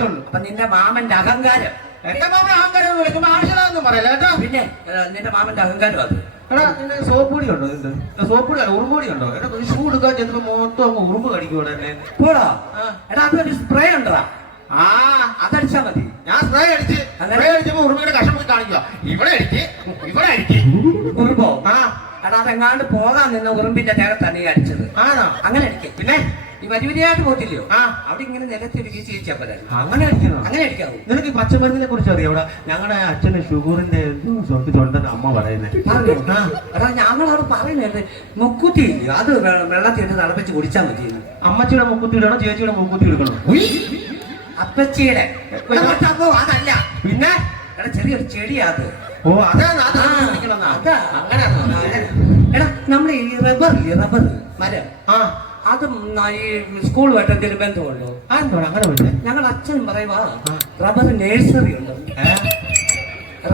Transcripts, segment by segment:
കൊടുത്തുള്ളൂ അപ്പൊ നിന്റെ മാമന്റെ അഹങ്കാരം എന്റെ മാമൻ അഹങ്കാരം വിളിക്കുമ്പോ ആവശ്യമാണെന്നും പറയല കേട്ടോ പിന്നെ നിന്റെ മാമന്റെ അഹങ്കാരം അത് എടാ സോപ്പ് ഉണ്ടോ സോപ്പ് ഉണ്ടോ എടാ നീ പോടാ സ്പ്രേ ഉണ്ടടാ ആ അതടിച്ചാ മതി ഞാൻ സ്പ്രേ അടിച്ച് സ്പ്രേ അടിച്ചപ്പോ ഉറുമ്പിയുടെ കഷം പോയി കാണിക്കോ ഇവിടെ അടിക്ക് ഇവിടെ അടിക്ക് ഉറുമ്പോ ആ എടാ അതെങ്ങാണ്ട് പോകാൻ നിന്ന ഉറുമ്പിന്റെ നേരത്താണ് നീ അടിച്ചത് ആണോ അങ്ങനെ അടിക്കേ പിന്നെ വരി വരിയായിട്ട് ആ അവിടെ ഇങ്ങനെ നിലത്തിടുകയും ചെയ്യിച്ചാൽ പോലെ അങ്ങനെ അടിക്കണോ അങ്ങനെ അടിക്കാവൂ നിനക്ക് പച്ചമരുന്നിനെ കുറിച്ച് അറിയാം അവിടെ ഞങ്ങളുടെ അച്ഛന് ഷുഗറിന്റെ ചുണ്ടെന്ന് അമ്മ പറയുന്നത് എടാ ഞങ്ങളവിടെ പറയുന്നത് മുക്കുത്തി അത് വെള്ളത്തിൽ തിളപ്പിച്ച് കുടിച്ചാൽ മതി അമ്മച്ചിയുടെ മുക്കുത്തി ഇടണോ ചേച്ചിയുടെ മുക്കുത്തി എടുക്കണോ അപ്പച്ചിയുടെ അതല്ല പിന്നെ എടാ ചെറിയൊരു ചെടിയാ അത് ഓ അതാണ് അതാണ് അതാ അങ്ങനെ എടാ നമ്മുടെ ഈ റബ്ബർ റബ്ബർ മരം ആ അത് സ്കൂൾ ആയിട്ട് എന്തെങ്കിലും ബന്ധമുണ്ടോ ആന്തോട് അങ്ങനെ ഞങ്ങൾ അച്ഛനും പറയുവാ റബ്ബർ നേഴ്സറി ഉണ്ട്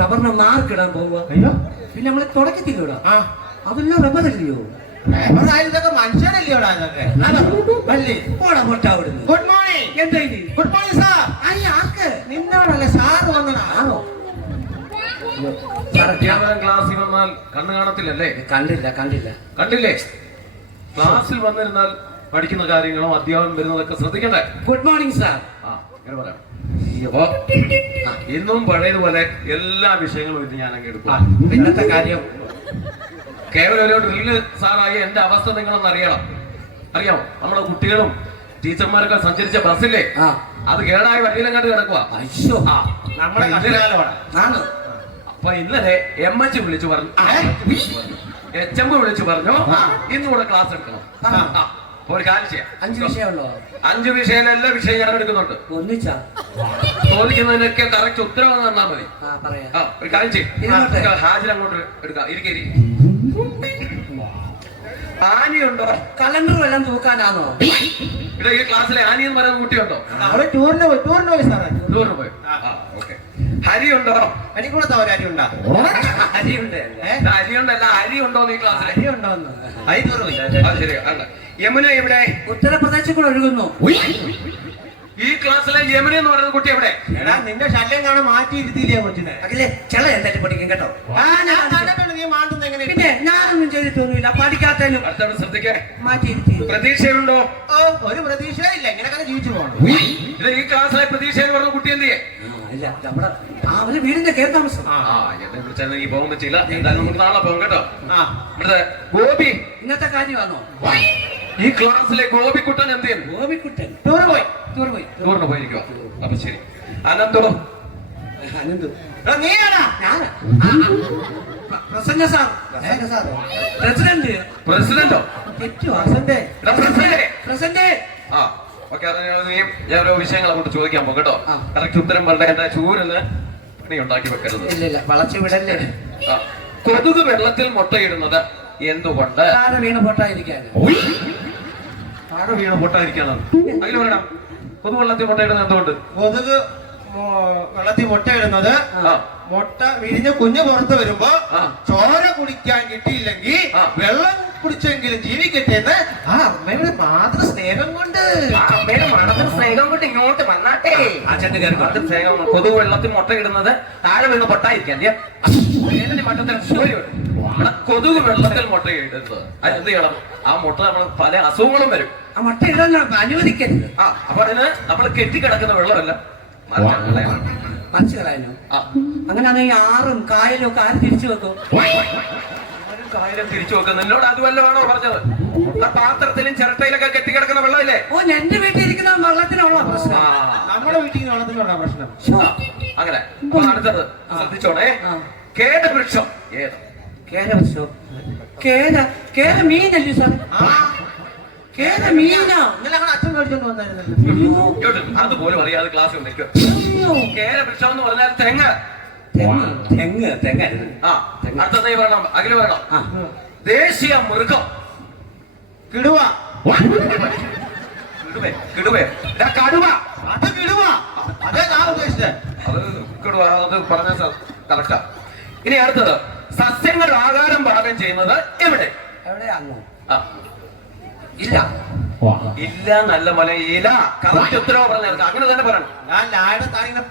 റബ്ബറിന് മാർക്കിടാൻ പോവുക അയ്യോ പിന്നെ നമ്മളെ തുടക്കി ഇടാം അതെല്ലാം റബ്ബർ ഇല്ലയോ ഗുഡ് ഗുഡ് സാർ ക്ലാസ് വന്നാൽ കണ്ണ് കാണത്തില്ലല്ലേ കണ്ടില്ല കണ്ടില്ല കണ്ടില്ലേ ക്ലാസ്സിൽ വന്നിരുന്നാൽ പഠിക്കുന്ന കാര്യങ്ങളും അധ്യാപനം വരുന്നതൊക്കെ ശ്രദ്ധിക്കണ്ടേ ഗുഡ് മോർണിംഗ് സാർ ആ അങ്ങനെ പറയാം ഇന്നും പഴയതുപോലെ എല്ലാ വിഷയങ്ങളും ഇന്ന് ഞാൻ അങ്ങ് എടുക്കും ഇന്നത്തെ കാര്യം കേവലം ഒരു ഡ്രില്ല് സാറായി എന്റെ അവസ്ഥ നിങ്ങളൊന്ന് അറിയണം അറിയാമോ നമ്മുടെ കുട്ടികളും ടീച്ചർമാരൊക്കെ സഞ്ചരിച്ച ബസ്സില്ലേ അത് കേടായ കണ്ട് കിടക്കുക നമ്മുടെ അപ്പൊ ഇന്നലെ എം എച്ച് വിളിച്ചു പറഞ്ഞു എച്ച് വിളിച്ചു പറഞ്ഞു ഇന്നുകൂടെ ക്ലാസ് എടുക്കണം ഒരു കാര്യം ചെയ്യാം അഞ്ചു വിഷയമുള്ളോ അഞ്ചു വിഷയം എല്ലാ വിഷയം ഞാൻ എടുക്കുന്നുണ്ട് ഒന്നിച്ചാ ചോദിക്കുന്നതിനൊക്കെ കറക്റ്റ് ഉത്തരവാദം തന്നാ മതി ഒരു കാര്യം ചെയ്യും ഹാജർ അങ്ങോട്ട് എടുക്കാം ഇരിക്കരി ആനയുണ്ടോ കലണ്ടർ വല്ലതും തൂക്കാനാണോ ഇവിടെ ഈ ക്ലാസ്സിലെ ആനയെന്ന് പറയുന്ന കുട്ടിയുണ്ടോ അവിടെ ടൂറിന് പോയി ടൂറിന് പോയി സാറേ ടൂറിന് പോയി ഓക്കെ ഹരി ഉണ്ടോ അരി കൊടുത്ത ഒരു അരി അരി ഉണ്ടോ നീ യമുന എവിടെ ഉത്തർപ്രദേശിൽ കൂടെ ഒഴുകുന്നു ഈ ക്ലാസ്സിലെ യമുന എന്ന് പറയുന്ന കുട്ടി എവിടെ നിന്റെ ശല്യം കാണാൻ മാറ്റി ഇരുത്തിയില്ലേ കൊച്ചിനെ ചെള ഞാൻ പഠിക്കും കേട്ടോ ആ ഞാനൊന്നും ചെയ്തിട്ടൊന്നുമില്ല പഠിക്കാത്തതിനും ശ്രദ്ധിക്കേ മാറ്റി ഇരുത്തി പ്രതീക്ഷയുണ്ടോ ഒരു പ്രതീക്ഷയില്ല ഇങ്ങനെ ജീവിച്ചു പോകണം ഈ ക്ലാസ്സിലെ പ്രതീക്ഷ എന്ന് പറഞ്ഞ കുട്ടി എന്ത് ചെയ്യേ ഇല്ല നമ്മുടെ അവര് വീടിന്റെ കയറി താമസം ആ എന്നെ വിളിച്ചാൽ എനിക്ക് പോകാൻ പറ്റില്ല എന്തായാലും നമുക്ക് നാളെ പോകാം കേട്ടോ ആ ഇവിടുത്തെ ഗോപി ഇന്നത്തെ കാര്യം കാര്യമാണോ ഈ ക്ലാസ്സിലെ ഗോപിക്കുട്ടൻ എന്ത് ചെയ്യുന്നു ഗോപിക്കുട്ടൻ ടൂർ പോയി ടൂർ പോയി ടൂറിന് പോയിരിക്കോ അപ്പൊ ശരി അനന്തോ അനന്തു നീയാണോ ഞാനാ പ്രസന്ന സാർ സാർ പ്രസിഡന്റ് പ്രസിഡന്റോ തെറ്റോ പ്രസന്റ് പ്രസന്റ് ആ ഓരോ അങ്ങോട്ട് കേട്ടോ ഉത്തരം വളച്ചു വിടല്ലേ കൊതുക് വെള്ളത്തിൽ മുട്ടയിടുന്നത് എന്തുകൊണ്ട് കൊതുക് വെള്ളത്തിൽ മുട്ടയിടുന്നത് എന്തുകൊണ്ട് കൊതുക് വെള്ളത്തിൽ മുട്ടയിടുന്നത് മുട്ട വിരിഞ്ഞ് കുഞ്ഞ് പുറത്ത് വരുമ്പോ ചോര കുടിക്കാൻ കിട്ടിയില്ലെങ്കിൽ വെള്ളം കുടിച്ചെങ്കിലും ജീവിക്കട്ടെ എന്ന് ആ അമ്മയുടെ സ്നേഹം കൊണ്ട് ആ അമ്മയുടെ മണത്തിന് സ്നേഹം കൊണ്ട് ഇങ്ങോട്ട് വന്നാട്ടെ അച്ഛന്റെ കയറി മണത്തിന് സ്നേഹം കൊതു വെള്ളത്തിൽ മുട്ട ഇടുന്നത് താഴെ വീണ് പൊട്ടായിരിക്കാം കൊതുക് വെള്ളത്തിൽ മുട്ട ഇടുന്നത് അതെന്ത് ചെയ്യണം ആ മുട്ട നമ്മൾ പല അസുഖങ്ങളും വരും ആ മുട്ട ഇടാൻ അനുവദിക്കരുത് ആ അപ്പൊ അതിന് നമ്മൾ കെട്ടിക്കിടക്കുന്ന വെള്ളമല്ല മറിച്ച് അങ്ങനെ അങ്ങനെയാണെങ്കിൽ ആറും കായലും ഒക്കെ ആര് തിരിച്ചു വെക്കും കാര്യം തിരിച്ചു വെക്കുന്നു എന്നോട് അതുമല്ല വേണോ പറഞ്ഞത് ആ പാത്രത്തിലും ചിരട്ടയിലൊക്കെ കെട്ടിക്കിടക്കുന്ന വെള്ളമില്ലേ ഓ എന്റെ വീട്ടിൽ ഇരിക്കുന്ന വെള്ളത്തിനുള്ള പ്രശ്നം നമ്മുടെ വീട്ടിൽ വെള്ളത്തിനുള്ള പ്രശ്നം അങ്ങനെ അപ്പൊ അടുത്തത് ശ്രദ്ധിച്ചോണേ കേര വൃക്ഷം ഏത് കേര വൃക്ഷം കേര കേര മീനല്ലേ സാർ കേര മീനാ അച്ഛൻ മേടിച്ചോണ്ട് വന്നായിരുന്നല്ലോ അതുപോലും അറിയാതെ ക്ലാസ് കേര വൃക്ഷം എന്ന് പറഞ്ഞാൽ തെങ്ങ് തെങ്ങ് തെങ്ങരുത് ആ അടുത്ത പറയണം അഖില് പറയണം ദേശീയ മൃഗം കിടുവ കിടുവേ അത് ഇനി അടുത്തത് സസ്യങ്ങൾ ആകാരം പാകം ചെയ്യുന്നത് എവിടെ എവിടെ അങ്ങ് ഇല്ല ഇല്ല നല്ല മല ഇല കറക്റ്റ് ഉത്തരവ് പറഞ്ഞു അങ്ങനെ തന്നെ പറയണം ഞാൻ സാധനം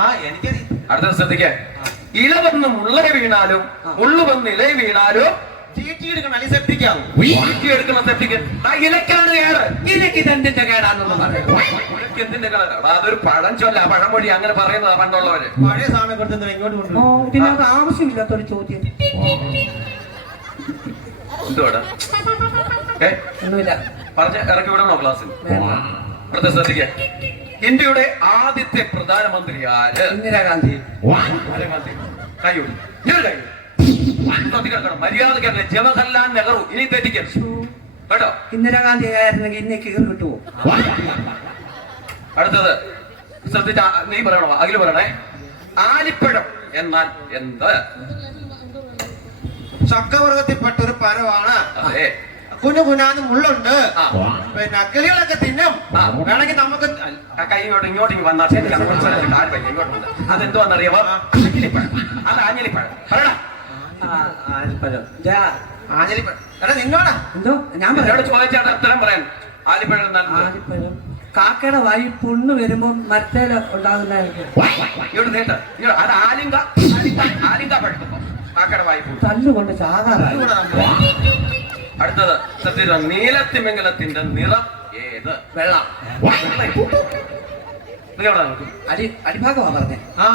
ആ അടുത്ത ശ്രദ്ധിക്കാൻ ഇല വന്ന് മുള്ള വീണാലും മുള്ളു വന്ന് ഇല വീണാലും ആവശ്യമില്ലാത്തൊരു ചോദ്യം ഇന്ത്യയുടെ ആദ്യത്തെ പ്രധാനമന്ത്രി ആര് ഇന്ദിരാഗാന്ധി കൈ കൈ ജവഹർലാൽ നെഹ്റു ഇനി തെറ്റിക്കരുത് ഇന്ദിരാഗാന്ധി ആയിരുന്നെങ്കിൽ ഇന്നെ കീർ കിട്ടുമോ അടുത്തത് ശ്രദ്ധിച്ച നീ പറയണോ അഖിൽ പറയണേ ആലിപ്പഴം എന്നാൽ എന്ത് ചക്കവർഗത്തിൽപ്പെട്ട ഒരു പഴമാണ് കുഞ്ഞു കുഞ്ഞാന്ന് മുള്ളുണ്ട് പിന്നെ അക്കലികളൊക്കെ തിന്നും വേണമെങ്കിൽ നമുക്ക് കൈ ഇങ്ങോട്ട് ഇങ്ങോട്ട് വന്നാൽ ശരി അതെന്തോ എന്നറിയാമോ അഞ്ഞിലിപ്പഴം അത് അഞ്ഞിലിപ്പഴം പറയണ നിന്നോടാ എന്തോ ഞാൻ കാക്കയുടെ വായി പുണ്ണു വരുമ്പോ മറ്റേ ഉണ്ടാകുന്ന തല്ലുകൊണ്ട് ചാകാറായി അടുത്തത് ശ്രദ്ധിച്ച നീലത്തിമംഗലത്തിന്റെ നിറം ഏത് വെള്ളം അടിഭാഗമാ പറഞ്ഞേ ആ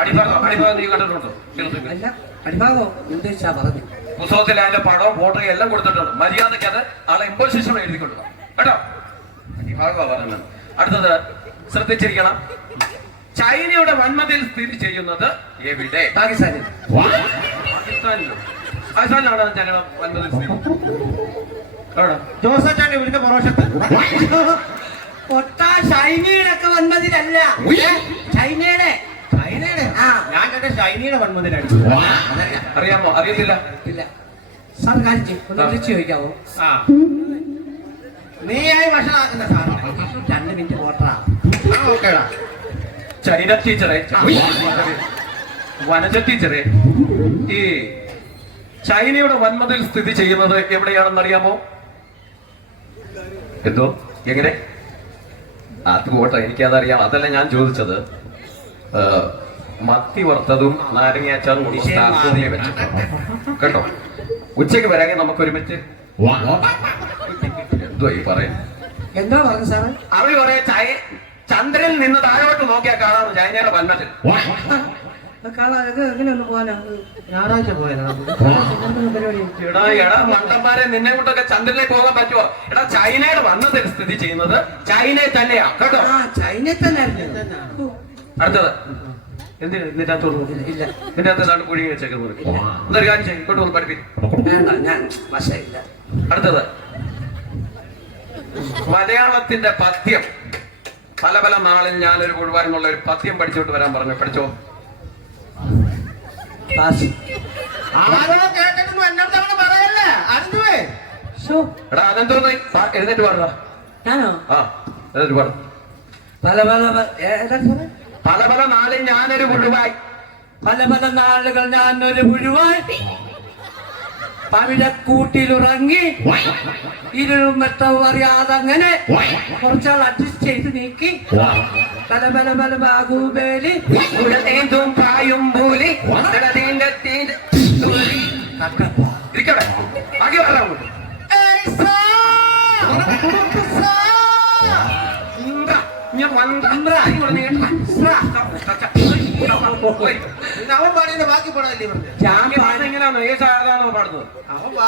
അടിഭാഗം അടിഭാഗം നീ കണ്ടിട്ടുണ്ടോ പരിഭാവം ഉദ്ദേശിച്ചാ പറഞ്ഞു പുസ്തകത്തിൽ അതിന്റെ പടവും ഫോട്ടോയും എല്ലാം കൊടുത്തിട്ടുണ്ട് മര്യാദയ്ക്ക് ആളെ ഇമ്പോസിഷൻ എഴുതി കൊടുക്കുക കേട്ടോ പരിഭാവമാണ് പറഞ്ഞത് അടുത്തത് ശ്രദ്ധിച്ചിരിക്കണം ചൈനയുടെ വന്മതിൽ സ്ഥിതി ചെയ്യുന്നത് എവിടെ പാകിസ്ഥാനിൽ പാകിസ്ഥാനിലോ പാകിസ്ഥാനിലാണ് ചൈനയുടെ വന്മതിൽ സ്ഥിതി ജോസച്ചാന്റെ വീടിന്റെ പുറവശത്ത് ഒട്ട ചൈനയുടെ ഒക്കെ വന്മതിലല്ല ചൈനയുടെ ഞാൻ കണ്ട ഷൈനിയുടെ മൺമതിലാണ് അറിയാമോ അറിയത്തില്ല ഇല്ല സാർ കാര്യം ചോദിക്കാവോ നീയായി ഭക്ഷണം രണ്ട് മിനിറ്റ് ഓട്ടറാ ഓക്കേടാ ചൈന ടീച്ചറെ വനജ ടീച്ചറെ ഈ ചൈനയുടെ വന്മതിൽ സ്ഥിതി ചെയ്യുന്നത് എവിടെയാണെന്ന് അറിയാമോ എന്തോ എങ്ങനെ അത് പോട്ടെ എനിക്കതറിയാം അതല്ല ഞാൻ ചോദിച്ചത് മത്തി വറുത്തതും നാരങ്ങാച്ചാറും കൊടുക്കും സാധ്യതയെ വെച്ചിട്ട് കേട്ടോ ഉച്ചയ്ക്ക് വരാമെങ്കിൽ നമുക്ക് ഒരുമിച്ച് എന്തോ ഈ എന്താ പറഞ്ഞു സാറേ അവര് പറയാ ചായ ചന്ദ്രനിൽ നിന്ന് താഴോട്ട് നോക്കിയാൽ കാണാം ചൈനയുടെ പന്മത്തിൽ ഞായറാഴ്ച നിന്നെ കൊണ്ടൊക്കെ ചന്ദ്രനിലേക്ക് പോകാൻ പറ്റുമോ എടാ ചൈനയുടെ വന്നതിൽ സ്ഥിതി ചെയ്യുന്നത് ചൈനയെ തന്നെയാ കേട്ടോ ചൈനയെ തന്നെ അടുത്തത് ഞാൻ അടുത്തത് മലയാളത്തിന്റെ പദ്യം പല പല നാളിൽ ഞാനൊരു കുഴുവാരെന്നുള്ള ഒരു പദ്യം പഠിച്ചോട്ട് വരാൻ പറഞ്ഞു പഠിച്ചോ എഴുന്നേറ്റ് പാടാ ഞാനോ ആ എഴുന്നേറ്റ് പാടാ പല പല പല പല നാളിൽ ഞാനൊരു പുഴുവായി പല പല നാളുകൾ ഞാനൊരു പുഴുവായി പവിഴക്കൂട്ടിലുറങ്ങി ഇരുളും വെട്ടവും അറിയാതെ അങ്ങനെ കുറച്ചാൾ അഡ്ജസ്റ്റ് ചെയ്ത് നീക്കി പല പല പല ബാഗൂബേലി ഉടതേന്തും പായും പൂലി ഉടതേന്റെ തീന്റെ ഇരിക്കട്ടെ ബാക്കി ബാക്കി സാധാരണ പാടുന്നത്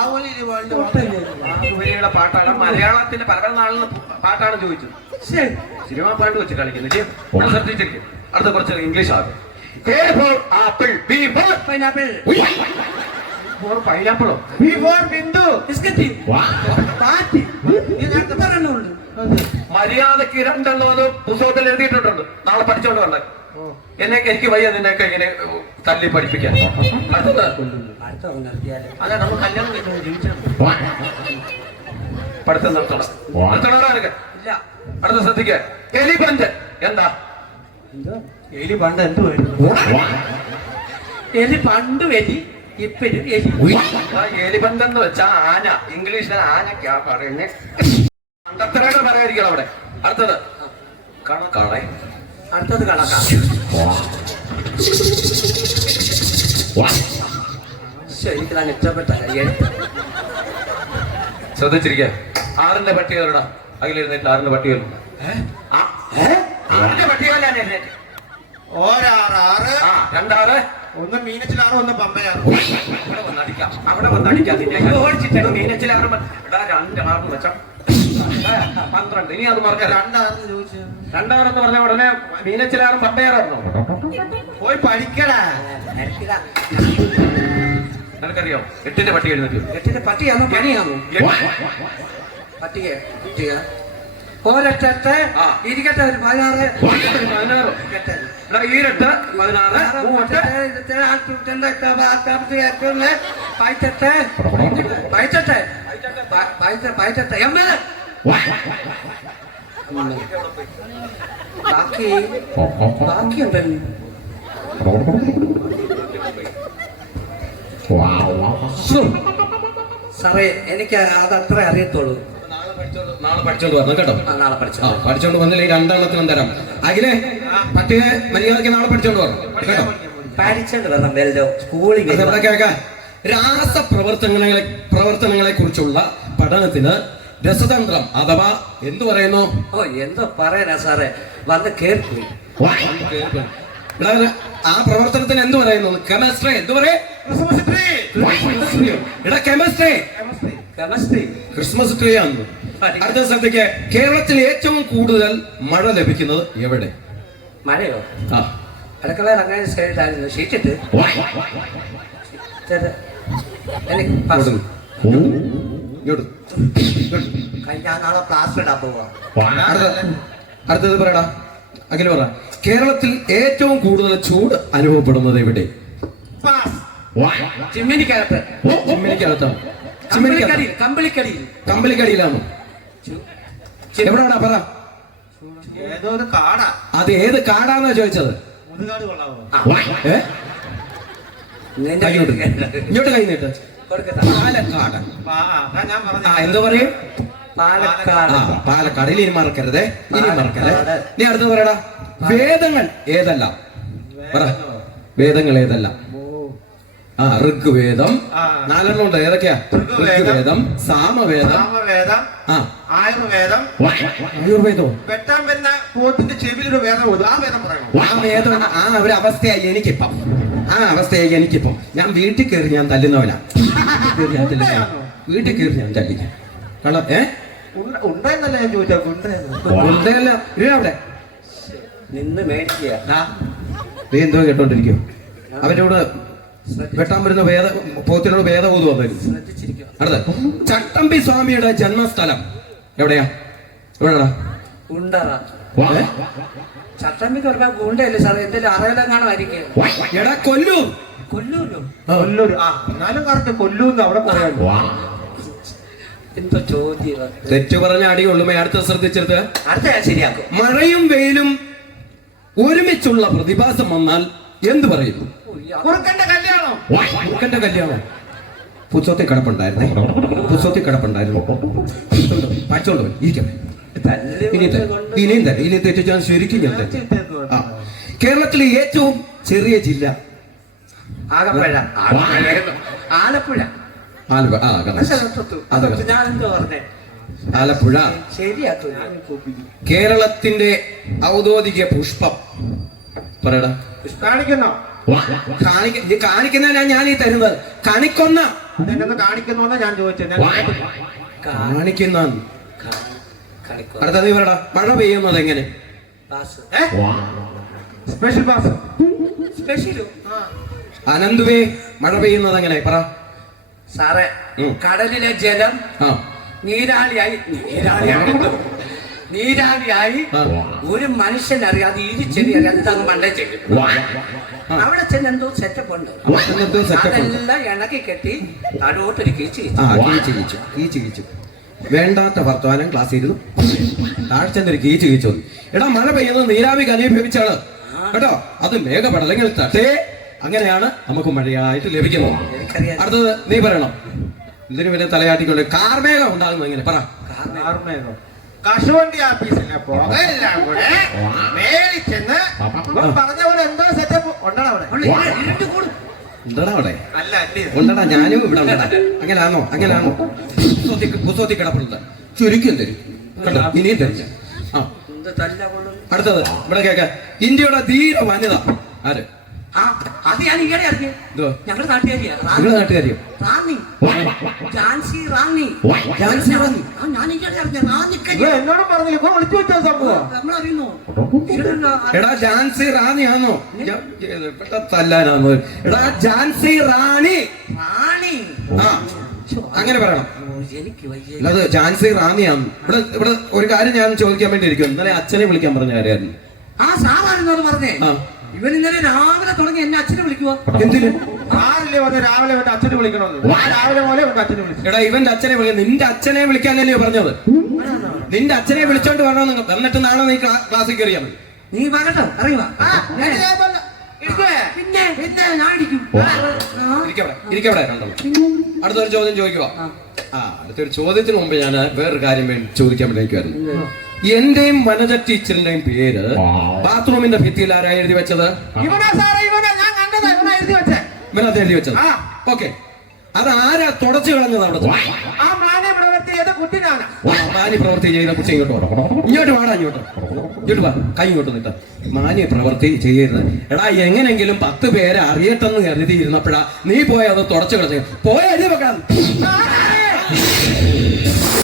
അവൻ പാട്ടാണ് മലയാളത്തിന്റെ പല നാളിൽ പാട്ടാണ് ചോദിച്ചത് സിനിമ പാട്ട് വെച്ച് കളിക്കുന്നില്ലേ ഒന്ന് ശ്രദ്ധിച്ചിരിക്കും അടുത്ത കുറച്ച് ഇംഗ്ലീഷ് ആകും for apple B for B for Bindu മര്യാദക്ക് രണ്ടെണ്ണം പുസ്തകത്തിൽ എഴുതിയിട്ടുണ്ട് നാളെ പഠിച്ചോണ്ട് കണ്ടേ എന്നെ എനിക്ക് വയ്യ നിന്നൊക്കെ ഇങ്ങനെ തല്ലി പഠിപ്പിക്കാൻ അടുത്തത് അതെ നമ്മൾ കല്യാണം കഴിഞ്ഞാൽ ജീവിച്ചാണ് പഠിത്തം നിർത്തണം നിർത്തണവരാനൊക്കെ ഇല്ല അടുത്ത ശ്രദ്ധിക്ക എലി പഞ്ച് എന്താ എലി പണ്ട് എന്തുവായിരുന്നു എലി പണ്ട് എലി ഇപ്പഴും എലി എന്ന് വെച്ചാ ആന ഇംഗ്ലീഷിൽ ആനക്കാ പറയുന്നത് അന്തത്തരയുടെ പറയാതിരിക്കണം അവിടെ അടുത്തത് കണക്കാളെ അടുത്തത് കണക്കാം ശരിക്കും ശ്രദ്ധിച്ചിരിക്ക ആറിന്റെ പട്ടികളുടെ എവിടാ അകലിരുന്നിട്ട് ആറിന്റെ പട്ടിക ആറിന്റെ ഒന്ന് മീനച്ചിലാറും ഒന്ന് പമ്പയാറും അവിടെ വന്നടിക്കാം അവിടെ വന്നടിക്കാം മീനച്ചിലാറും രണ്ട് മാറും വെച്ചാ പന്ത്രണ്ട് ഇനി അത് പറഞ്ഞ രണ്ടാണെന്ന് ചോദിച്ചു രണ്ടാണെന്ന് പറഞ്ഞ ഉടനെ മീനച്ചിലാറും പട്ടയാറായിരുന്നു പോയി പഠിക്കടാ നിനക്കറിയോ എട്ടിന്റെ പട്ടി എഴുന്നേറ്റ് എട്ടിന്റെ പട്ടിയാണോ പനിയാണോ പട്ടിക കുട്ടിയ ഒരെട്ടത്ത് ഇരിക്കട്ടെ ഒരു പതിനാറ് പതിനാറ് ഈരട്ട് പതിനാറ് മൂവട്ട് പയറ്റത്തെ പയറ്റത്തെ പയറ്റത്തെ പയറ്റത്തെ എൺപത് ബാക്കി ബാക്കിയുണ്ടല്ലോ സാറേ എനിക്ക് അത് അത്ര അറിയത്തുള്ളൂ നാളെ പഠിച്ചോണ്ട് വരണം കേട്ടോ നാളെ പഠിച്ചോ പഠിച്ചോണ്ട് വന്നില്ല ഈ രണ്ടെണ്ണത്തിനും തരാം അഖിലെ പട്ടിയെ മര്യാദയ്ക്ക് നാളെ പഠിച്ചോണ്ട് വരണം കേട്ടോ പഠിച്ചോണ്ട് വരണം വെല്ലോ സ്കൂളിൽ കേൾക്കാം രാസപ്രവർത്തനങ്ങളെ പ്രവർത്തനങ്ങളെ കുറിച്ചുള്ള പഠനത്തിന് രസതന്ത്രം അഥവാ എന്തു പറയുന്നു ഓ എന്തോ പറയാനാ സാറേ വന്ന് കേൾക്കും ആ പ്രവർത്തനത്തിന് എന്ത് പറയുന്നു കെമിസ്ട്രി എന്ത് കെമിസ്ട്രി ക്രിസ്മസ് ട്രീ ആണ് അടുത്ത സ്ഥലത്തേക്ക് കേരളത്തിൽ ഏറ്റവും കൂടുതൽ മഴ ലഭിക്കുന്നത് എവിടെ മഴയോ ആ അടുക്കളയിൽ അങ്ങനെ സ്റ്റേജായിരുന്നു ഷീറ്റിട്ട് എനിക്ക് പോവാ അടുത്തത് പറയടാ അഖിൽ പറ കേരളത്തിൽ ഏറ്റവും കൂടുതൽ ചൂട് അനുഭവപ്പെടുന്നത് എവിടെ കമ്പിളിക്കടിയിലാണ് എവിടാണ് പറ ഏതോ ഒരു കാടാ അത് ഏത് കാടാന്നാ ചോദിച്ചത് ഇങ്ങോട്ട് കൈ നീട്ട് പാലക്കാട് എന്തോ പറയും പാലക്കാട് പാലക്കാട് ഇനി മറക്കരുതേ ഇനി മറക്കരുത് നീ അടുത്ത് പറയടാ വേദങ്ങൾ ഏതല്ല പറ വേദങ്ങൾ ഏതല്ല ആ ഋഗ്വേദം നാലെണ്ണം ഉണ്ട് ഏതൊക്കെയാ ഋഗ്വേദം സാമവേദം സാമവേദം ആയുർവേദം ആയുർവേദം ആ വേദം പറയണം ആ വേദം ആ ഒരു അവസ്ഥയായി എനിക്കിപ്പം ആ അവസ്ഥയായി എനിക്കിപ്പം ഞാൻ വീട്ടിൽ കയറി ഞാൻ തല്ലുന്നവനാ വീട്ടിൽ കയറി ഞാൻ തല്ലിക്കാം കള്ള ഏ ഉണ്ടായിരുന്നല്ല ഞാൻ ചോദിച്ചാ ഉണ്ടായിരുന്നല്ല അവിടെ നിന്ന് മേടിക്കുക നീ എന്തോ കേട്ടോണ്ടിരിക്കോ അവരോട് വെട്ടാൻ വരുന്ന വേദ പോത്തിനോട് വേദബോധം അത് അടുത്ത ചട്ടമ്പി സ്വാമിയുടെ ജന്മസ്ഥലം എവിടെയാ എവിടെയാ ചട്ടമ്പി ഒരുപാട് ഗുണ്ടയല്ലേ സാറേ എന്തെങ്കിലും അറിയാതെങ്ങാണായിരിക്കും എടാ കൊല്ലു കൊല്ലൂരോ കൊല്ലൂർ ആ എന്നാലും കറക്റ്റ് കൊല്ലൂന്ന് അവിടെ പറയാൻ എന്തോ ചോദ്യം തെറ്റു പറഞ്ഞ അടിയുള്ളൂ അടുത്ത ശ്രദ്ധിച്ചെടുത്ത് അടുത്ത ശരിയാക്കും മഴയും വെയിലും ഒരുമിച്ചുള്ള പ്രതിഭാസം വന്നാൽ എന്ത് പറയുന്നു കുറുക്കന്റെ കല്യാണം കുറുക്കന്റെ കല്യാണം പുസ്തകത്തിൽ കിടപ്പുണ്ടായിരുന്നേ പുസ്തകത്തിൽ കിടപ്പുണ്ടായിരുന്നു പഠിച്ചോളൂ ഇരിക്കട്ടെ ഇനിയും തരാം ഇനിയും തെറ്റിച്ച് ഞാൻ ശരിക്കും ഞാൻ കേരളത്തിലെ ഏറ്റവും ചെറിയ ജില്ല ആലപ്പുഴ ആലപ്പുഴ ആ അതെ ആലപ്പുഴ കേരളത്തിന്റെ ഔദ്യോഗിക പുഷ്പം പറയടാ കാണിക്കണോ കാണിക്ക കാണിക്കുന്നല്ല ഞാൻ ഈ തരുന്നത് കണിക്കൊന്ന കാണിക്കുന്നു ഞാൻ ചോദിച്ചത് കാണിക്കുന്ന അടുത്ത നീ പറടാ മഴ പെയ്യുന്നത് എങ്ങനെ സ്പെഷ്യൽ പാസ് സ്പെഷ്യൽ അനന്തുവേ മഴ പെയ്യുന്നത് എങ്ങനെ പറ സാറേ കടലിലെ ജലം നീരാളിയായി നീരാളിയായി നീരാളിയായി ഒരു മനുഷ്യനറിയാതെ ഇരിച്ചെടി അറിയാതെ തങ്ങ് മണ്ടേ ചെയ്യും അവിടെ ചെന്ന് എന്തോ സെറ്റപ്പ് ഉണ്ട് അതെല്ലാം ഇണക്കി കെട്ടി തടോട്ടൊരു കീച്ചു ആ കീച്ചു കീച്ചു കീച്ചു വേണ്ടാത്ത വർത്തമാനം ക്ലാസ് ഇരുന്നു താഴെ ചെന്നൊരു കീച്ചു കീച്ചു എടാ മഴ പെയ്യുന്നത് നീരാവി കലീഭവിച്ചാണ് കേട്ടോ അത് മേഘപടലങ്ങൾ തട്ടേ അങ്ങനെയാണ് നമുക്ക് മഴയായിട്ട് ലഭിക്കുന്നത് അടുത്തത് നീ പറയണം ഇതിന് പിന്നെ തലയാട്ടിക്കൊണ്ട് കാർമേഘം ഉണ്ടാകുന്നു ഇങ്ങനെ പറ കാർമേഘം കശുവണ്ടി ആഫീസിലെ പോക എല്ലാം കൂടെ മേളിൽ ചെന്ന് പോലെ എന്തോ സെറ്റപ്പ് ഉണ്ടാണ് അവിടെ എന്താടാ ഉണ്ടടാ ഞാനും ഇവിടെ ഉണ്ടടാ അങ്ങനാണോ അങ്ങനാണോ പുസ്തകത്തിൽ കിടപ്പുണ്ട് ചുരുക്കം തരും ഇനിയും തരില്ല അടുത്തത് ഇവിടെ കേക്ക ഇന്ത്യയുടെ ധീര വനിത ആര് ജാൻസി ജാൻസി ഞാൻ എന്നോട് പറഞ്ഞില്ല ഇപ്പൊ വിളിച്ചു വെച്ചാ സംഭവം എടാ ജാൻസി റാണി ആണോ തല്ലാനാണോ എടാ ജാൻസി റാണി റാണി ആ അങ്ങനെ പറയണം അത് ജാൻസി റാണിയാണ് ഇവിടെ ഇവിടെ ഒരു കാര്യം ഞാൻ ചോദിക്കാൻ വേണ്ടി ഇരിക്കും ഇന്നലെ അച്ഛനെ വിളിക്കാൻ പറഞ്ഞ കാര്യമായിരുന്നു ആ സാറാണെന്നോട് പറഞ്ഞേ ഇവനിന്നലെ രാവിലെ തുടങ്ങി എന്നെ അച്ഛനെ വിളിക്കുക എന്തിനു ആരല്ലേ വന്ന് രാവിലെ വന്ന് അച്ഛനെ വിളിക്കണത് രാവിലെ പോലെ വന്ന് അച്ഛനെ വിളിച്ചു എടാ ഇവന്റെ അച്ഛനെ വിളിക്കും നിന്റെ അച്ഛനെ വിളിക്കാനല്ലേ പറഞ്ഞത് നിന്റെ അച്ഛനെ വിളിച്ചോണ്ട് വരണോ നിങ്ങൾ എന്നിട്ട് നാളെ നീ ക്ലാസ്സിൽ കയറിയാൽ മതി നീ പറഞ്ഞോ അറിയുവാടെ അടുത്തൊരു ചോദ്യം ചോദിക്കുക ആ അടുത്തൊരു ചോദ്യത്തിന് മുമ്പ് ഞാൻ വേറൊരു കാര്യം ചോദിക്കാൻ വേണ്ടി എന്റെയും വനജ ടീച്ചറിന്റെയും പേര് ബാത്റൂമിന്റെ ഭിത്തിയിൽ ആരാ എഴുതി വെച്ചത് ഇവനത് എഴുതി വെച്ചത് ഓക്കെ അത് ആരാ തുടച്ചു കളഞ്ഞത് അവിടെ മാന്യ പ്രവൃത്തി ചെയ്ത കുട്ടി ഇങ്ങോട്ട് വരണം ഇങ്ങോട്ട് വാടാ ഇങ്ങോട്ട് ഇങ്ങോട്ട് വാ കൈ ഇങ്ങോട്ട് നിട്ട മാന്യ പ്രവൃത്തി ചെയ്യരുത് എടാ എങ്ങനെങ്കിലും പത്ത് പേരെ അറിയട്ടെന്ന് കരുതിയിരുന്നപ്പോഴാ നീ പോയത് തുടച്ചു കളഞ്ഞു പോയ എഴുതി വെക്കണം